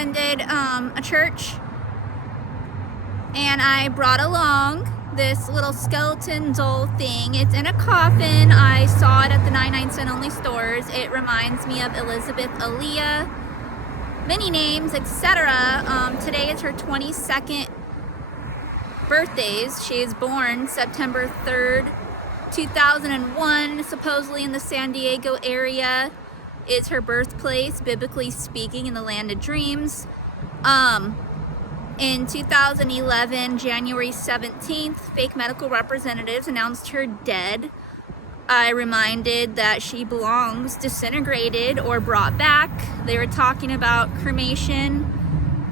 attended a church, and I brought along this little skeleton doll thing. It's in a coffin. I saw it at the 99-cent only stores. It reminds me of Elizabeth Aaliyah, many names, etc. Today is her 22nd birthdays. She is born September 3rd, 2001, supposedly in the San Diego area is her birthplace, biblically speaking, in the land of dreams. In 2011, January 17th, fake medical representatives announced her dead. I reminded that she belongs disintegrated or brought back. They were talking about cremation.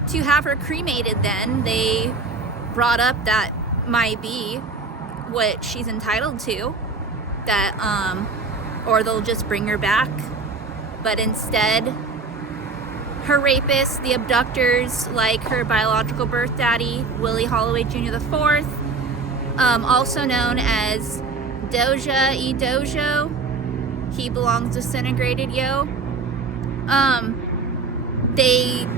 To have her cremated then, they brought up that might be what she's entitled to, that or they'll just bring her back. But instead, her rapists, the abductors, like her biological birth daddy, Willie Holloway Jr. IV, also known as Doja E. Dojo, he belongs disintegrated, yo. They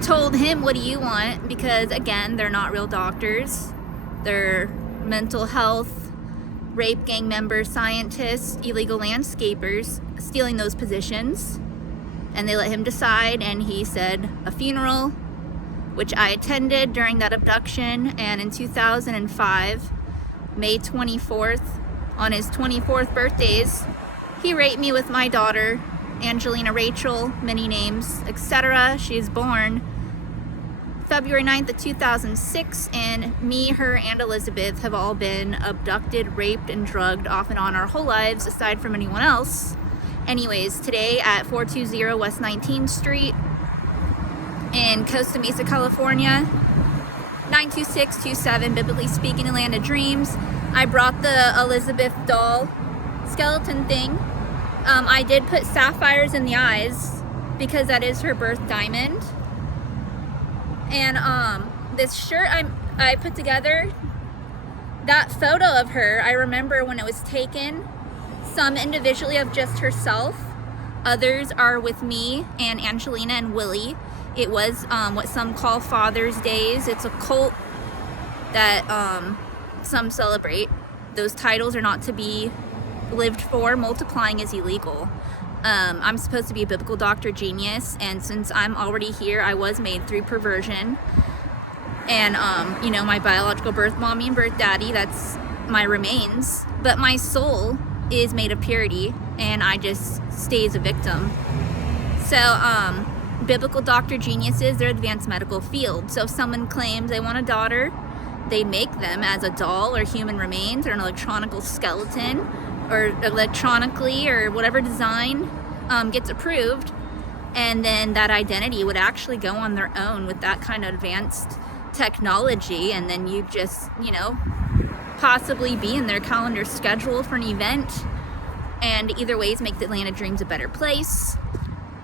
told him, what do you want? Because again, they're not real doctors. They're mental health, rape gang members, scientists, illegal landscapers, stealing those positions. And they let him decide, and he said a funeral, which I attended during that abduction. And in 2005, May 24th, on his 24th birthdays, he raped me with my daughter, Angelina Rachel, many names, etc. She is born February 9th of 2006, and me, her, and Elizabeth have all been abducted, raped, and drugged off and on our whole lives, aside from anyone else. Anyways, today at 420 West 19th Street in Costa Mesa, California, 92627, biblically speaking, in land of dreams, I brought the Elizabeth doll skeleton thing. I did put sapphires in the eyes because that is her birth diamond. And this shirt I put together, that photo of her, I remember when it was taken, some individually of just herself, others are with me and Angelina and Willie. It was what some call Father's Days. It's a cult that some celebrate. Those titles are not to be lived for. Multiplying is illegal. I'm supposed to be a biblical doctor genius, and since I'm already here, I was made through perversion. And you know, my biological birth mommy and birth daddy, that's my remains, but my soul is made of purity, and I just stay as a victim. So biblical doctor geniuses, they're advanced medical field. So if someone claims they want a daughter, they make them as a doll or human remains or an electronic skeleton or electronically or whatever design gets approved, and then that identity would actually go on their own with that kind of advanced technology, and then you just, you know, possibly be in their calendar schedule for an event, and either ways make the land of dreams a better place.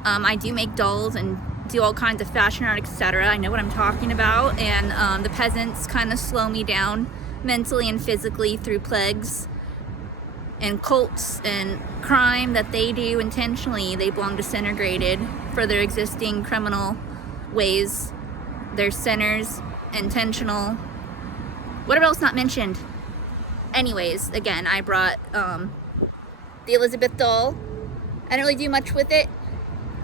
I do make dolls and do all kinds of fashion art, etc. I know what I'm talking about, and the peasants kind of slow me down mentally and physically through plagues and cults and crime that they do intentionally. They belong disintegrated for their existing criminal ways. They're sinners, intentional, whatever else not mentioned. Anyways, again, I brought the Elizabeth doll. I didn't really do much with it.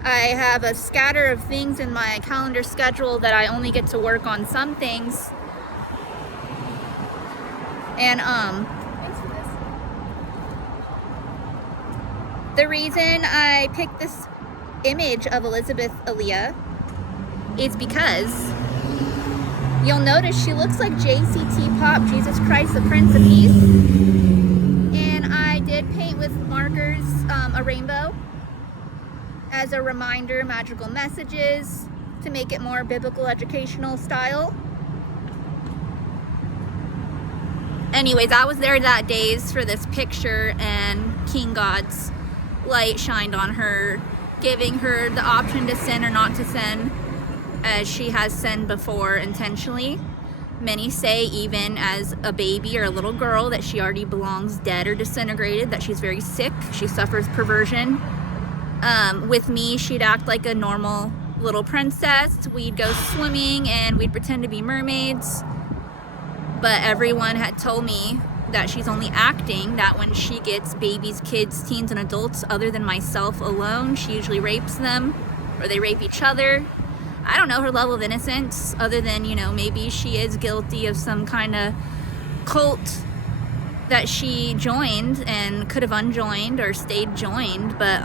I have a scatter of things in my calendar schedule that I only get to work on some things. And thanks for this. The reason I picked this image of Elizabeth Aaliyah is because you'll notice she looks like JCT Pop, Jesus Christ, the Prince of Peace. And I did paint with markers a rainbow as a reminder, magical messages, to make it more biblical educational style. Anyways, I was there that days for this picture, and King God's light shined on her, giving her the option to sin or not to sin, as she has sinned before intentionally. Many say even as a baby or a little girl that she already belongs dead or disintegrated, that she's very sick, she suffers perversion. With me, she'd act like a normal little princess. We'd go swimming and we'd pretend to be mermaids. But everyone had told me that she's only acting, that when she gets babies, kids, teens, and adults other than myself alone, she usually rapes them, or they rape each other. I don't know her level of innocence, other than, you know, maybe she is guilty of some kind of cult that she joined and could have unjoined or stayed joined. But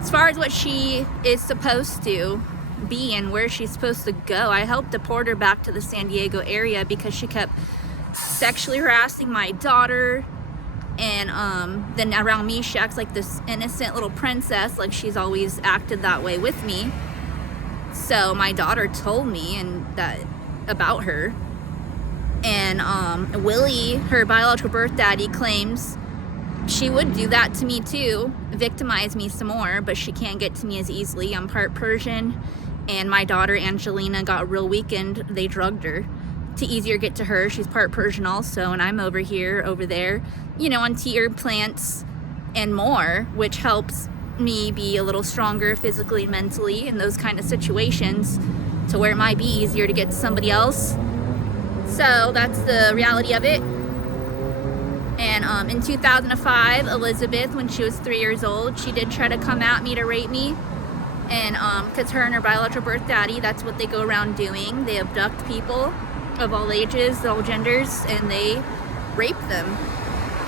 as far as what she is supposed to be and where she's supposed to go, I helped deport her back to the San Diego area because she kept sexually harassing my daughter, and then around me she acts like this innocent little princess, like she's always acted that way with me. So my daughter told me about her, and Willie, her biological birth daddy, claims she would do that to me too, victimize me some more, but she can't get to me as easily. I'm part Persian, and my daughter Angelina got real weakened. They drugged her to easier get to her. She's part Persian also, and I'm over there, you know, on tea herb plants and more, which helps me be a little stronger physically and mentally in those kind of situations, to where it might be easier to get to somebody else. So that's the reality of it. And in 2005, Elizabeth, when she was 3 years old, she did try to come at me to rape me. And because her and her biological birth daddy, that's what they go around doing. They abduct people of all ages, all genders, and they rape them.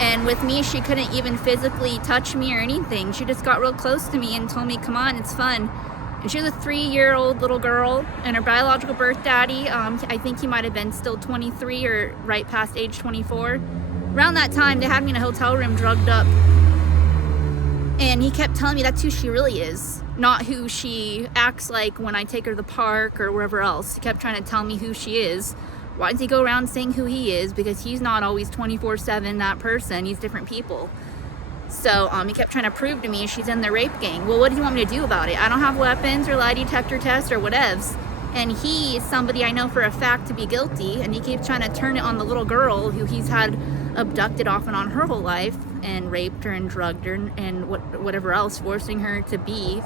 And with me, she couldn't even physically touch me or anything. She just got real close to me and told me, come on, it's fun. And she was a 3-year-old little girl, and her biological birth daddy, I think he might have been still 23 or right past age 24. Around that time, they had me in a hotel room drugged up. And he kept telling me that's who she really is, not who she acts like when I take her to the park or wherever else. He kept trying to tell me who she is. Why does he go around saying who he is? Because he's not always 24/7 that person. He's different people. So he kept trying to prove to me she's in the rape gang. Well, what do you want me to do about it? I don't have weapons or lie detector tests or whatevs. And he is somebody I know for a fact to be guilty, and he keeps trying to turn it on the little girl who he's had abducted off and on her whole life, and raped her and drugged her and whatever else, forcing her to be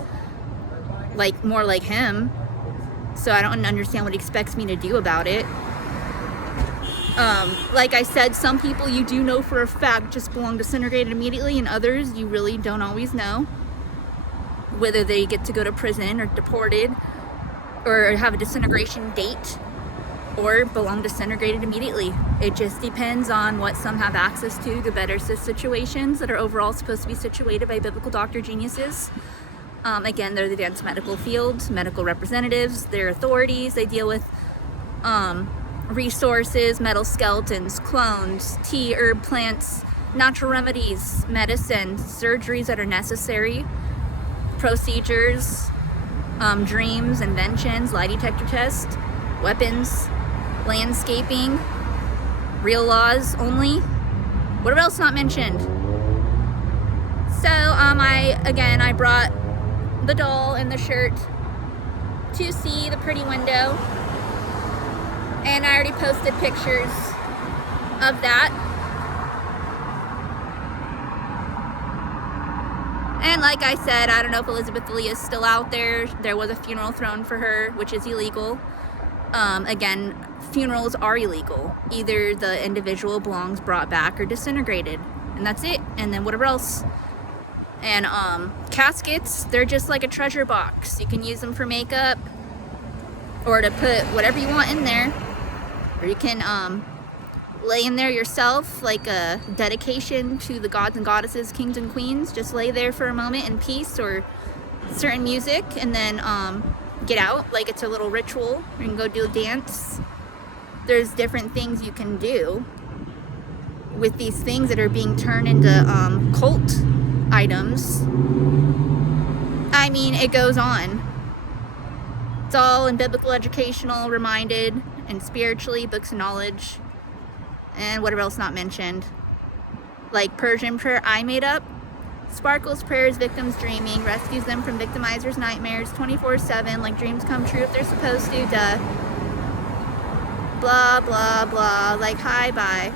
like more like him. So I don't understand what he expects me to do about it. Like I said, some people you do know for a fact just belong disintegrated immediately, and others you really don't always know whether they get to go to prison or deported or have a disintegration date or belong disintegrated immediately. It just depends on what some have access to better situations that are overall supposed to be situated by biblical doctor geniuses. Again, they're the advanced medical field, medical representatives, they're authorities. They deal with resources, metal skeletons, clones, tea, herb plants, natural remedies, medicine, surgeries that are necessary, procedures, dreams, inventions, lie detector tests, weapons, landscaping, real laws only. What else not mentioned? So I brought the doll and the shirt to see the pretty window, and I already posted pictures of that. And like I said, I don't know if Elizabeth Lee is still out there. There was a funeral thrown for her, which is illegal. Again, funerals are illegal. Either the individual belongs brought back or disintegrated, and that's it. And then whatever else. And caskets, they're just like a treasure box. You can use them for makeup, or to put whatever you want in there, or you can lay in there yourself, like a dedication to the gods and goddesses, kings and queens. Just lay there for a moment in peace or certain music, and then get out like it's a little ritual. You can go do a dance. There's different things you can do with these things that are being turned into cult items. I mean, it goes on. It's all in biblical, educational, reminded, and spiritually, books of knowledge, and whatever else not mentioned. Like Persian prayer I made up. Sparkles prayers victims dreaming, rescues them from victimizers' nightmares 24/7, like dreams come true if they're supposed to, duh. Blah, blah, blah, like hi, bye.